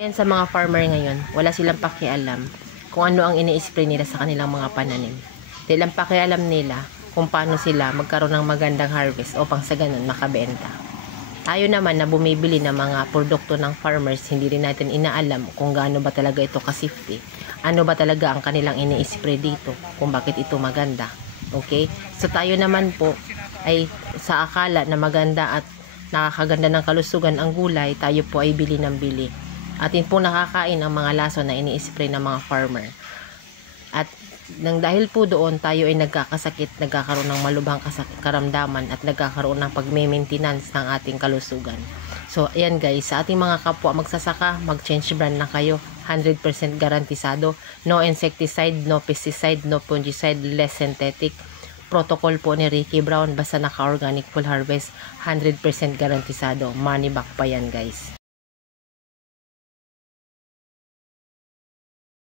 Yan sa mga farmer ngayon, wala silang pakialam kung ano ang ini-spray nila sa kanilang mga pananim. Dahil ang pakialam nila kung paano sila magkaroon ng magandang harvest upang sa ganun makabenta. Tayo naman na bumibili ng mga produkto ng farmers, hindi rin natin inaalam kung gaano ba talaga ito ka-safety. Ano ba talaga ang kanilang ini-spray dito, kung bakit ito maganda. Okay? So tayo naman po ay sa akala na maganda at nakakaganda ng kalusugan ang gulay, tayo po ay bili ng bili. Atin po nakakain ang mga lason na ini-spray ng mga farmer. At nang dahil po doon, tayo ay nagkakasakit, nagkakaroon ng malubhang karamdaman at nagkakaroon ng pagme-maintenance ng ating kalusugan. So, ayan guys, sa ating mga kapwa magsasaka, mag-change brand na kayo. 100% garantisado. No insecticide, no pesticide, no fungicide, less synthetic. Protocol po ni Ricky Brown, basta naka-organic full harvest, 100% garantisado. Money back pa yan guys.